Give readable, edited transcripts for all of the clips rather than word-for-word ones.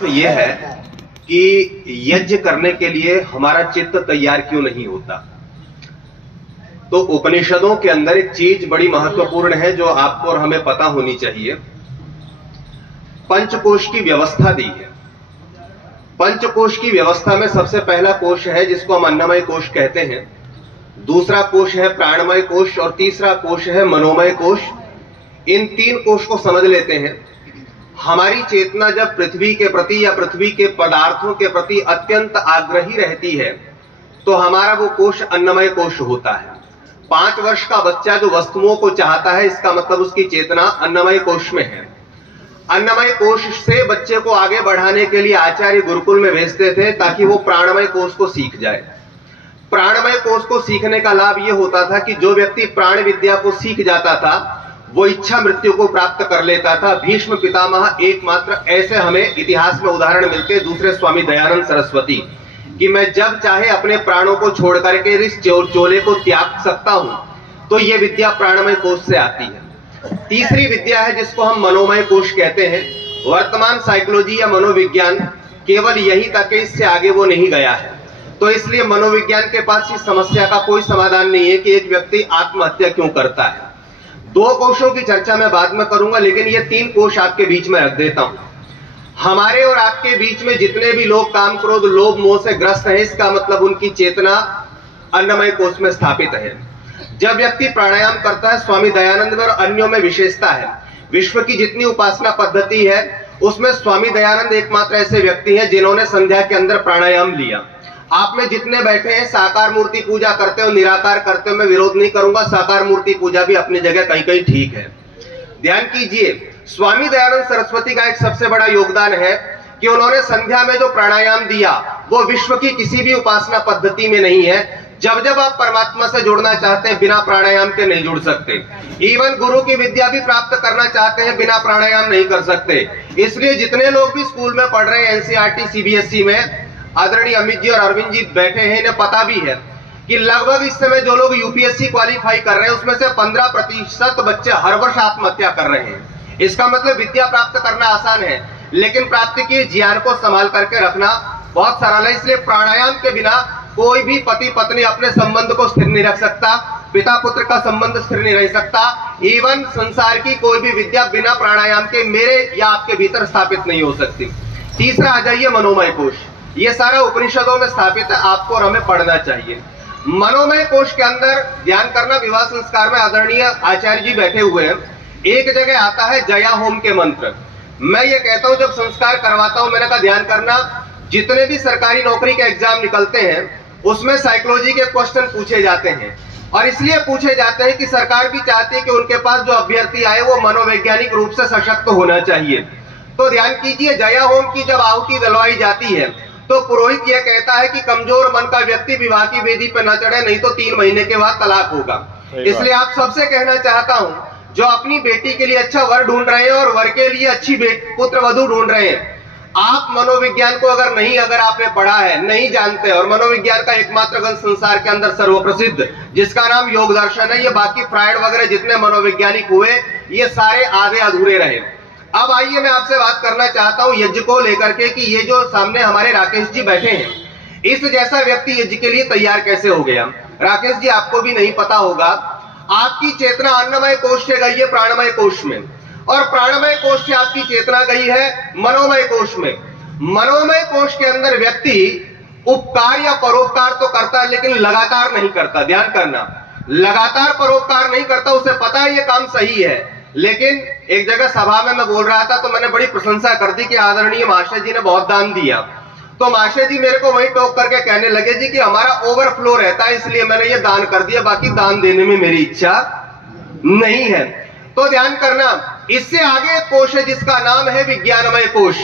तो ये है कि यज्ञ करने के लिए हमारा चित्त तैयार क्यों नहीं होता। तो उपनिषदों के अंदर एक चीज बड़ी महत्वपूर्ण है जो आपको और हमें पता होनी चाहिए। पंचकोश की व्यवस्था दी है। पंचकोश की व्यवस्था में सबसे पहला कोश है जिसको हम अन्नमय कोश कहते हैं, दूसरा कोश है प्राणमय कोश और तीसरा कोश है मनोमय कोश। इन तीन कोश को समझ लेते हैं। हमारी चेतना जब पृथ्वी के प्रति या पृथ्वी के पदार्थों के प्रति अत्यंत आग्रही रहती है तो हमारा वो कोश अन्नमय कोश होता है। 5 वर्ष का बच्चा जो वस्तुओं को चाहता है, इसका मतलब उसकी चेतना अन्नमय कोश में है। अन्नमय कोश से बच्चे को आगे बढ़ाने के लिए आचार्य गुरुकुल में भेजते थे ताकि वो प्राणमय कोश को सीख जाए। प्राणमय कोश को सीखने का लाभ ये होता था कि जो व्यक्ति प्राण विद्या को सीख जाता था वो इच्छा मृत्यु को प्राप्त कर लेता था। भीष्म पितामह एकमात्र ऐसे हमें इतिहास में उदाहरण मिलते, दूसरे स्वामी दयानंद सरस्वती, कि मैं जब चाहे अपने प्राणों को छोड़ करके इस चोले को त्याग सकता हूं। तो ये विद्या प्राणमय कोश से आती है। तीसरी विद्या है जिसको हम मनोमय कोश कहते हैं। वर्तमान साइकोलॉजी या मनोविज्ञान केवल यही तक है, इससे आगे वो नहीं गया है। तो इसलिए मनोविज्ञान के पास इस समस्या का कोई समाधान नहीं है कि एक व्यक्ति आत्महत्या क्यों करता है। 2 कोशों की चर्चा मैं बाद में करूंगा, लेकिन ये 3 कोश आपके बीच में रख देता हूं। हमारे और आपके बीच में जितने भी लोग काम क्रोध लोभ मोह से ग्रस्त हैं, इसका मतलब उनकी चेतना अन्नमय कोश में स्थापित है। जब व्यक्ति प्राणायाम करता है, स्वामी दयानंद में और अन्यों में विशेषता है। विश्व की जितनी उपासना पद्धति है उसमें स्वामी दयानंद एकमात्र ऐसे व्यक्ति हैं जिन्होंने संध्या के अंदर प्राणायाम लिया। आप में जितने बैठे हैं साकार मूर्ति पूजा करते हो, निराकार करते हो, मैं विरोध नहीं करूंगा। साकार मूर्ति पूजा भी अपनी जगह कहीं कहीं ठीक है। ध्यान कीजिए, स्वामी दयानंद सरस्वती का एक सबसे बड़ा योगदान है कि उन्होंने संध्या में जो प्राणायाम दिया वो विश्व की किसी भी उपासना पद्धति में नहीं है। जब जब आप परमात्मा से जुड़ना चाहते हैं बिना प्राणायाम के नहीं जुड़ सकते। इवन गुरु की विद्या भी प्राप्त करना चाहते हैं बिना प्राणायाम नहीं कर सकते। इसलिए जितने लोग भी स्कूल में पढ़ रहे हैं, एनसीईआरटी सीबीएसई में, आदरणीय अमित जी और अरविंद जी बैठे हैं, इन्हें पता भी है कि लगभग इस समय जो लोग यूपीएससी क्वालिफाई कर रहे हैं उसमें से 15% बच्चे हर वर्ष आत्महत्या कर रहे हैं। इसका मतलब विद्या प्राप्त करना आसान है, लेकिन प्राप्ति के ज्ञान को संभाल करके रखना बहुत सरल है। इसलिए प्राणायाम के बिना कोई भी पति पत्नी अपने संबंध को स्थिर नहीं रख सकता, पिता पुत्र का संबंध स्थिर नहीं रह सकता। इवन संसार की कोई भी विद्या बिना प्राणायाम के मेरे या आपके भीतर स्थापित नहीं हो सकती। तीसरा आ जाइए मनोमय कोश। ये सारा उपनिषदों में स्थापित है, आपको और हमें पढ़ना चाहिए। मनोमय कोश के अंदर ध्यान करना, विवाह संस्कार में आदरणीय आचार्य जी बैठे हुए हैं। एक जगह आता है जया होम के मंत्र। मैं ये कहता हूं जब संस्कार करवाता हूं, मैंने कहा ध्यान करना, जितने भी सरकारी नौकरी के एग्जाम निकलते हैं उसमें साइकोलॉजी के क्वेश्चन पूछे जाते हैं, और इसलिए पूछे जाते हैं कि सरकार भी चाहती है कि उनके पास जो अभ्यर्थी आए वो मनोवैज्ञानिक रूप से सशक्त होना चाहिए। तो ध्यान कीजिए, जया होम की जब आहुति दिलवाई जाती है तो पुरोहित यह कहता है कि कमजोर मन का व्यक्ति विवाह की वेदी पर न चढ़े, नहीं तो 3 महीने के बाद तलाक होगा। इसलिए आप सबसे कहना चाहता हूं, जो अपनी बेटी के लिए अच्छा वर ढूंढ रहे हैं और वर के लिए अच्छी पुत्र वधू ढूंढ रहे हैं, आप मनोविज्ञान को अगर आपने पढ़ा है, नहीं जानते, और मनोविज्ञान का एकमात्र ग्रंथ संसार के अंदर सर्वप्रसिद्ध जिसका नाम योग दर्शन है, ये बाकी फ्रायड वगैरह जितने मनोवैज्ञानिक हुए ये सारे आधे अधूरे रहे। अब आइए मैं आपसे बात करना चाहता हूं यज्ञ को लेकर के कि ये जो सामने हमारे राकेश जी बैठे हैं, इस जैसा व्यक्ति यज्ञ के लिए तैयार कैसे हो गया। राकेश जी, आपको भी नहीं पता होगा, आपकी चेतना अन्नमय कोश से गई है प्राणमय कोश में, और प्राणमय कोश से आपकी चेतना गई है मनोमय कोश में। मनोमय कोश के अंदर व्यक्ति उपकार या परोपकार तो करता है लेकिन लगातार नहीं करता। ध्यान करना, लगातार परोपकार नहीं करता। उसे पता है ये काम सही है, लेकिन एक जगह सभा में मैं बोल रहा था तो मैंने बड़ी प्रशंसा कर दी कि आदरणीय महाशय जी ने बहुत दान दिया। तो महाशय जी मेरे को वही टोक करके कहने लगे जी कि हमारा ओवरफ्लो रहता है इसलिए मैंने ये दान कर दिया, बाकी दान देने में मेरी इच्छा नहीं है। तो ध्यान करना, इससे आगे एक कोश है जिसका नाम है विज्ञानमय कोश।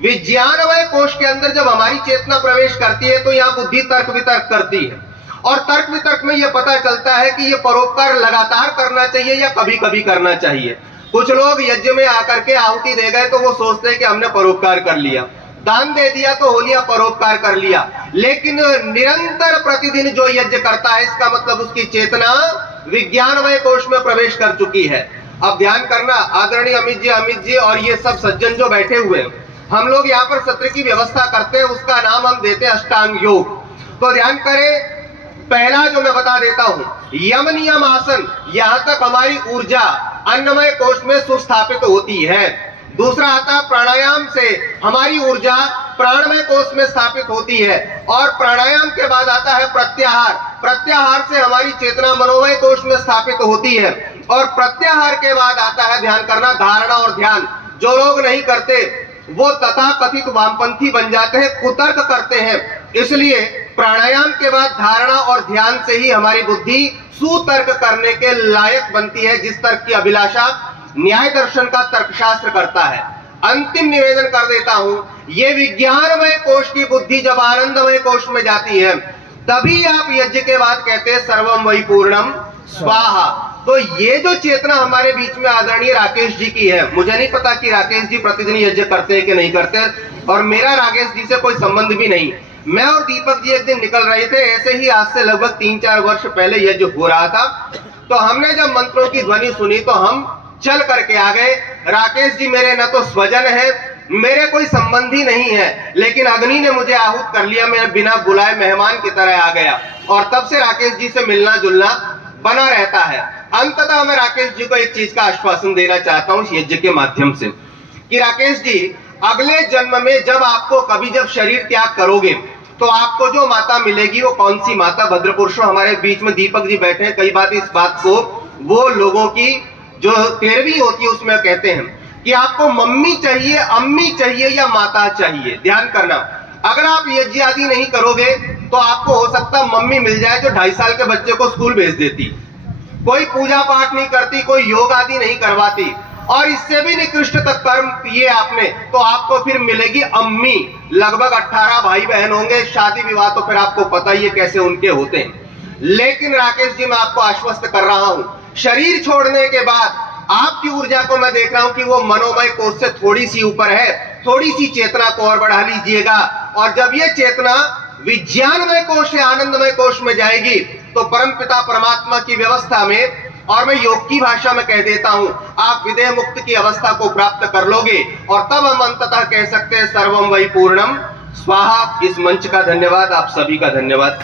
विज्ञानमय कोश के अंदर जब हमारी चेतना प्रवेश करती है तो यहाँ बुद्धि तर्क वितर्क करती है, और तर्क वितर्क में यह पता चलता है कि यह परोपकार लगातार करना चाहिए या कभी कभी करना चाहिए। कुछ लोग यज्ञ में आकर के आहुति दे गए तो वो सोचते हैं कि हमने परोपकार कर लिया, दान दे दिया तो हो लिया, परोपकार कर लिया। लेकिन निरंतर प्रतिदिन जो यज्ञ करता है इसका मतलब उसकी चेतना विज्ञानमय कोश में प्रवेश कर चुकी है। अब ध्यान करना, आदरणीय अमित जी और ये सब सज्जन जो बैठे हुए हैं, हम लोग यहाँ पर सत्र की व्यवस्था करते हैं, उसका नाम हम देते हैं अष्टांग योग। तो ध्यान करें, पहला जो मैं बता देता हूं, यम नियम आसन, यहां तक हमारी ऊर्जा अन्नमय कोश में सुस्थापित होती है। दूसरा आता है प्राणायाम से हमारी ऊर्जा प्राणमय कोश में स्थापित होती है। और प्राणायाम के बाद आता है प्रत्याहार, प्रत्याहार से हमारी चेतना मनोमय कोश में स्थापित होती है। और प्रत्याहार के बाद आता है, ध्यान करना, धारणा और ध्यान। जो लोग नहीं करते वो तथाकथित वामपंथी बन जाते हैं, कुतर्क करते हैं। इसलिए प्राणायाम के बाद धारणा और ध्यान से ही हमारी बुद्धि सुतर्क करने के लायक बनती है, जिस तर्क की अभिलाषा न्याय दर्शन का तर्कशास्त्र करता है। अंतिम निवेदन कर देता हूं, ये विज्ञानमय कोश की बुद्धि जब आनंदमय कोश में जाती है, तभी आप यज्ञ के बाद कहते हैं सर्वम वही पूर्णम स्वाहा। तो ये जो चेतना हमारे बीच में आदरणीय राकेश जी की है, मुझे नहीं पता कि राकेश जी प्रतिदिन यज्ञ करते हैं कि नहीं करते, और मेरा राकेश जी से कोई संबंध भी नहीं। मैं और दीपक जी एक दिन निकल रहे थे, ऐसे ही आज से लगभग 3-4 वर्ष पहले यज्ञ हो रहा था। तो हमने जब मंत्रों की ध्वनि सुनी तो हम चल करके आ गए। राकेश जी मेरे न तो स्वजन है, मेरे कोई संबंधी नहीं है, लेकिन अग्नि ने मुझे आहूत कर लिया, मैं बिना बुलाए मेहमान की तरह आ गया। और तब से राकेश जी से मिलना जुलना बना रहता है। अंततः मैं राकेश जी को एक चीज का आश्वासन देना चाहता हूं इस यज्ञ के माध्यम से, कि राकेश जी अगले जन्म में जब आपको कभी जब शरीर त्याग करोगे तो आपको जो माता मिलेगी वो कौन सी माता? भद्र पुरुषों, हमारे बीच में दीपक जी बैठे हैं, कई बार इस बात को वो लोगों की जो तेरहवीं होती है उसमें कहते हैं कि आपको मम्मी चाहिए, अम्मी चाहिए या माता चाहिए। ध्यान करना, अगर आप यज्ञ आदि नहीं करोगे तो आपको हो सकता मम्मी मिल जाए जो 2.5 साल के बच्चे को स्कूल भेज देती, कोई पूजा पाठ नहीं करती, कोई योग आदि नहीं करवाती, और इससे भी निकृष्ट तक कर्म किए आपने तो आपको फिर मिलेगी अम्मी। लगभग 18 भाई बहन होंगे, शादी विवाह तो फिर आपको पता ही है कैसे उनके होते हैं। लेकिन राकेश जी मैं आपको आश्वस्त कर रहा हूं, शरीर छोड़ने के बाद आपकी ऊर्जा को मैं देख रहा हूं कि वो मनोमय कोश से थोड़ी सी ऊपर है। थोड़ी सी चेतना को और बढ़ा लीजिएगा, और जब ये चेतना विज्ञानमय कोश से आनंदमय कोश में जाएगी तो परमपिता परमात्मा की व्यवस्था में, और मैं योग की भाषा में कह देता हूं, आप विदेह मुक्त की अवस्था को प्राप्त कर लोगे। और तब हम अंततः कह सकते हैं सर्वम वही पूर्णम स्वाहा। इस मंच का धन्यवाद, आप सभी का धन्यवाद।